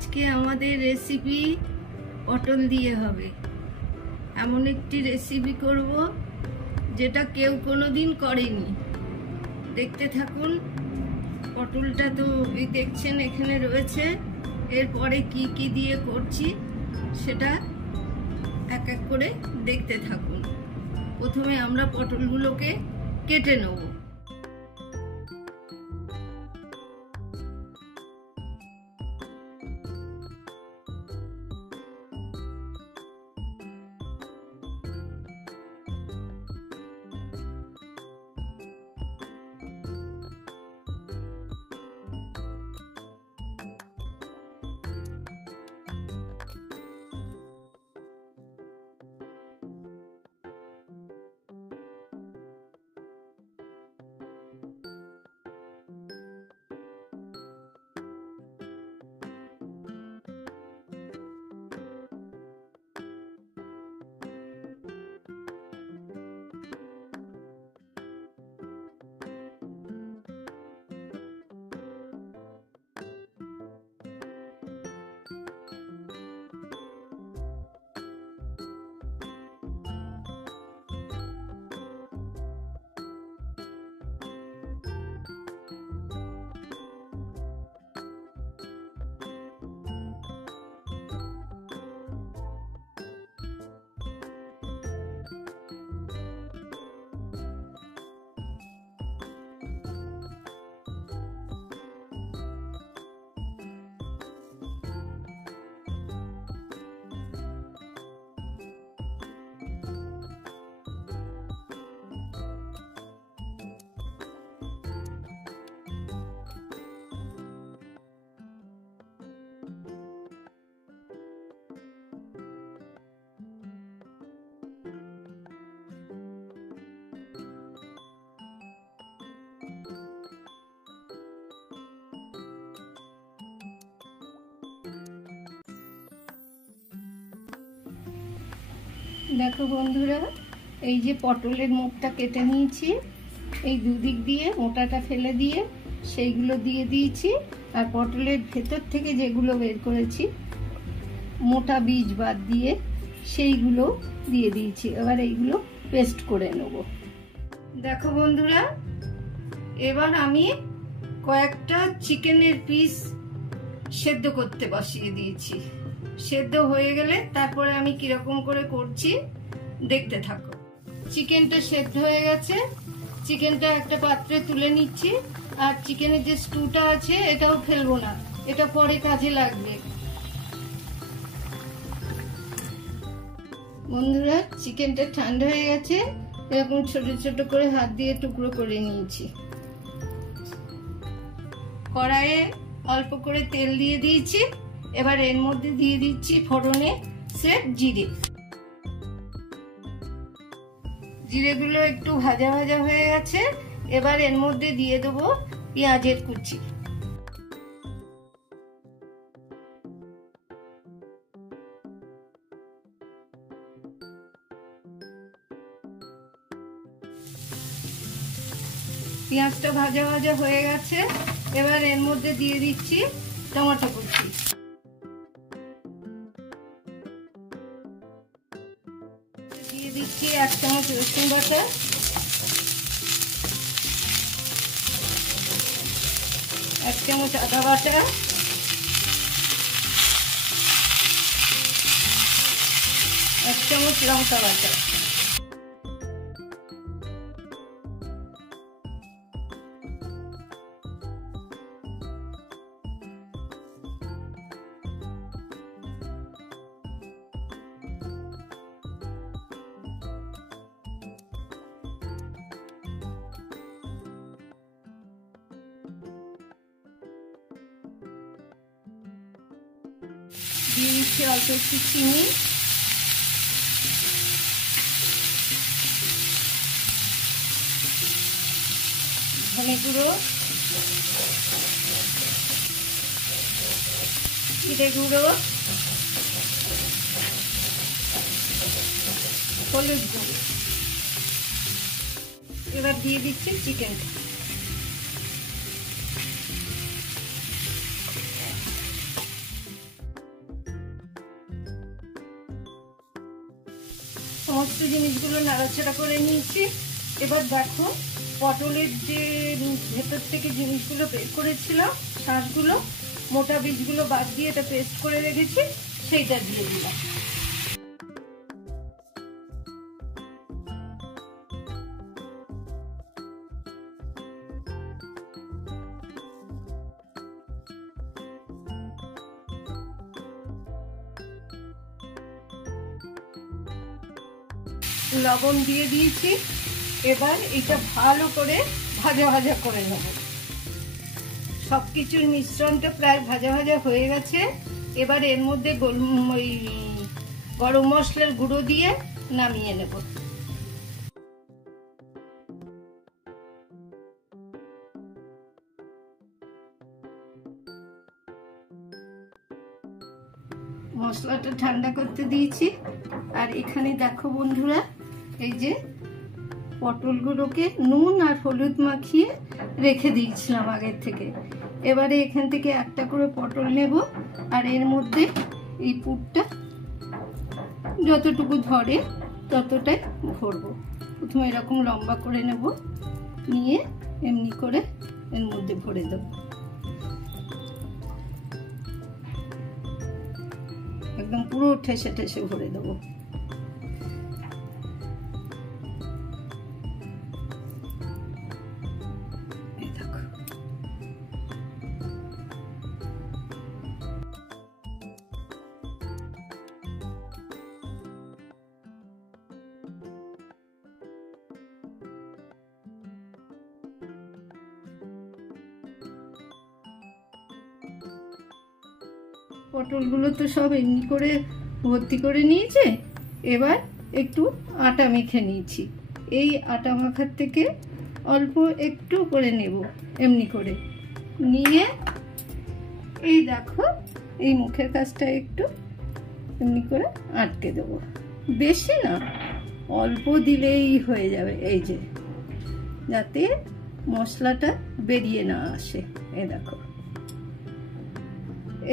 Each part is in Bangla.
আজকে আমাদের রেসিপি পটল দিয়ে হবে। এমন একটি রেসিপি করব যেটা কেউ কোনোদিন করেনি। দেখতে থাকুন। পটলটা তো এই দেখছেন এখানে রয়েছে। এরপরে কি কি দিয়ে করছি সেটা এক এক করে দেখতে থাকুন। প্রথমে আমরা পটলগুলোকে কেটে নেব। দেখো বন্ধুরা, এই যে পটলের মুখটা কেটে নিয়েছি, এই দুদিক দিয়ে মোটাটা ফেলে দিয়ে সেইগুলো দিয়ে দিয়েছি, আর পটলের ভেতর থেকে যেগুলো বের করেছি মোটা বীজ বাদ দিয়ে সেইগুলো দিয়ে দিয়েছি। এবার এইগুলো পেস্ট করে নেব। দেখো বন্ধুরা, এবার আমি কয়েকটা চিকেনের পিস সেদ্ধ করতে বসিয়ে দিয়েছি। সেদ্ধ হয়ে গেলে তারপরে আমি কিরকম করে করছি দেখতে থাকো। চিকেনটা সেদ্ধ হয়ে গেছে। চিকেনটা একটা পাত্রে তুলে নিচ্ছি। আর চিকেনের যে স্টুটা আছে এটাও ফেলবো না, এটা পরে কাজে লাগবে। বন্ধুরা, চিকেনটা ঠান্ডা হয়ে গেছে। এরকম ছোট ছোট করে হাত দিয়ে টুকরো করে নিয়েছি। কড়াইয়ে অল্প করে তেল দিয়ে দিয়েছি। এবার এর মধ্যে দিয়ে দিচ্ছি ফোড়নে স্রেফ জিরে। জিরেগুলো একটু ভাজা ভাজা হয়ে গেছে। এবার এর মধ্যে দিয়ে দেবো পেঁয়াজের কুচি। পেঁয়াজটা ভাজা ভাজা হয়ে গেছে। এবার এর মধ্যে দিয়ে দিচ্ছি টমেটো কুচি। দিয়ে দিচ্ছি 1 চামচ রসুন বাটা, 1 চামচ আদা বাটা, 1 চামচ লঙ্কা বাটা। দিয়ে দিচ্ছি অল্প একটু চিনি, ধনে গুঁড়ো, জিরে গুঁড়ো, হলুদ গুঁড়ো। এবার দিয়ে দিচ্ছি চিকেন। সমস্ত জিনিসগুলো নাড়াচাড়া করে নিয়েছি। এবার দেখো পটলের যে ভেতর থেকে জিনিসগুলো বের করেছিলাম, শাঁসগুলো, মোটা বীজগুলো বাদ দিয়ে এটা পেস্ট করে রেখেছি, সেইটা দিয়ে দিলাম। লবণ দিয়ে দিয়েছি। এবার এটা ভালো করে ভাজা ভাজা করে নেব। সবকিছুর মিশ্রণটা প্রায় ভাজা ভাজা হয়ে গেছে। এবার এর মধ্যে গরম মশলার গুঁড়ো দিয়ে নামিয়ে নেব। মশলাটা ঠান্ডা করতে দিয়েছি। আর এখানে দেখো বন্ধুরা, এই যে পটলগুলোকে নুন আর হলুদ মাখিয়ে রেখে দিয়েছিলাম আগের থেকে। এবারে এখান থেকে একটা করে পটল নেব আর এর মধ্যে এই পুরটা যতটুকু ধরে ততটাই ভরবো। প্রথমে এরকম লম্বা করে নেব, নিয়ে এমনি করে এর মধ্যে ভরে দেব। একদম পুরো ঠেসে ঠেসে ভরে দেবো। পটলগুলো তো সব এমনি করে ভর্তি করে নিয়েছে। এবার একটু আটা মেখে নিয়েছি। এই আটা মাখার থেকে অল্প একটু করে নেব, এমনি করে নিয়ে এই দেখো এই মুখের কাছটা একটু এমনি করে আটকে দেবো। বেশি না, অল্প দিলেই হয়ে যাবে। এই যে, যাতে মশলাটা বেরিয়ে না আসে। এই দেখো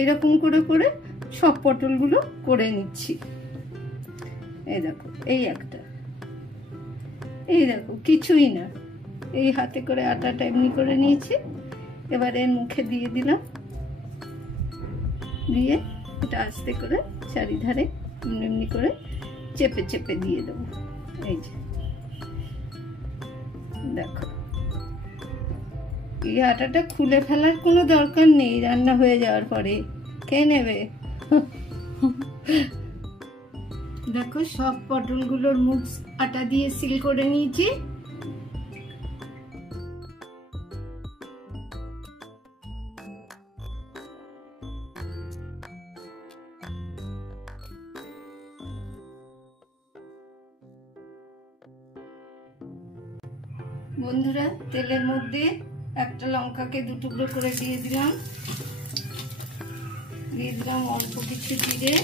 এইরকম করে করে সব পটলগুলো করে নিচ্ছি। এই দেখো, এই একটা, এই দেখো কিছুই না, এই হাতে করে আটাটা এমনি করে নিয়েছি। এবার এর মুখে দিয়ে দিলাম, দিয়ে এটা আস্তে করে চারিধারে এমনি করে চেপে চেপে দিয়ে দেবো। এই যে দেখো, এই আটাটা খুলে ফেলার কোনো দরকার নেই। রান্না হয়ে যাওয়ার পরে খেয়ে নেবে। দেখো সব পটলগুলোর মুখ আটা দিয়ে সিল করে নিয়েছি। বন্ধুরা, তেলের মধ্যে একটা লঙ্কাকে দু টুকরো করে দিয়ে দিলাম। দিয়ে দিলাম অল্প কিছু জিরে,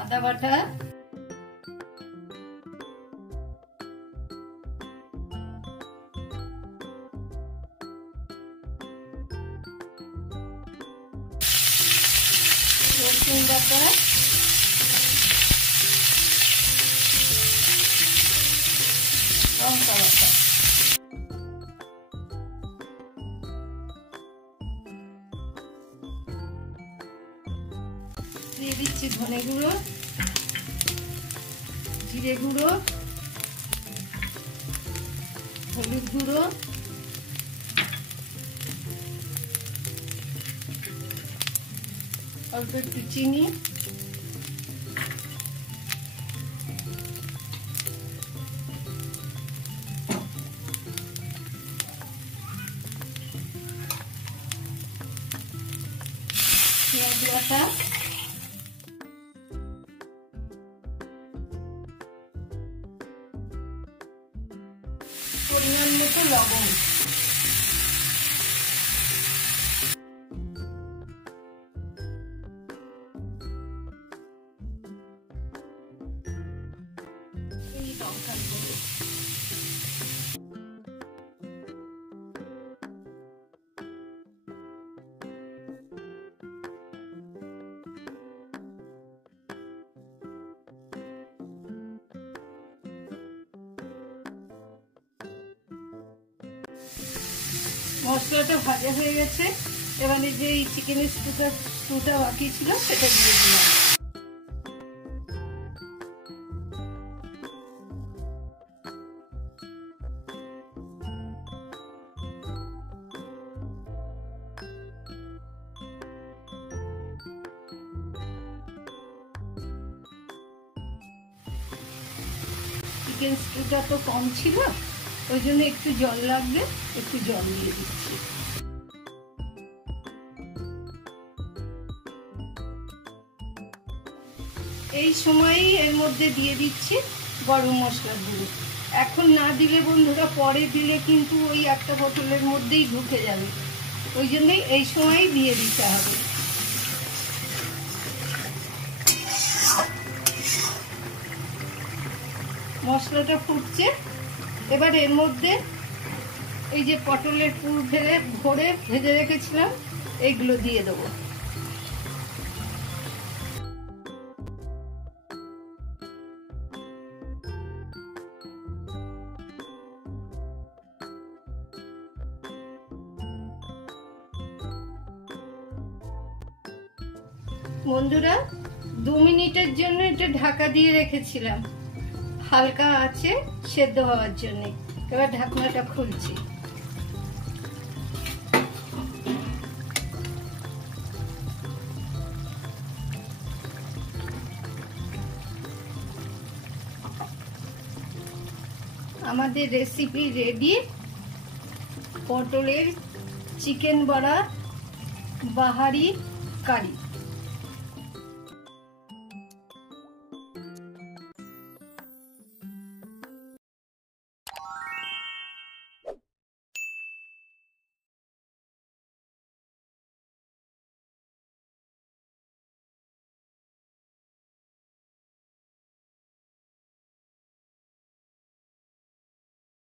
আদা বাটা, রসুন বাটা, লঙ্কা বাটা, দিয়ে দিচ্ছি ধনে গুঁড়ো, জিরে গুঁড়ো, হলুদ গুঁড়ো, অল্প একটু চিনি, পেঁয়াজ বাটা, পরিমাণ মতো লবণ, এই লঙ্কার গুঁড়ো, মশলাটা ভাজা হয়ে গেছে। এবারে যে এই চিকেনের স্টুটা বাকি ছিল সেটা দিয়ে দিলাম। চিকেন স্টুটা তো কম ছিল, ওই জন্য একটু জল লাগবে, একটু জল দিয়ে দিচ্ছি। এই সময়ই এর মধ্যে দিয়ে দিচ্ছি গরম মশলার গুঁড়ো। এখন না দিলে বন্ধুরা পরে দিলে কিন্তু ওই একটা বোতলের মধ্যেই ঢুকে যাবে, ওই জন্যই এই সময়ই দিয়ে দিতে হবে। মশলাটা ফুটছে, এবার এর মধ্যে এই যে পটলের পুর ভরে ভেজে রেখেছিলাম এইগুলো দিয়ে দেবো। বন্ধুরা 2 মিনিটের জন্য এটা ঢাকা দিয়ে রেখেছিলাম হালকা আছে সেদ্ধ হওয়ার জন্য। এবার ঢাকনাটা খুলছি। আমাদের রেসিপি রেডি, পটলের চিকেন বড়া বাহারি কারি।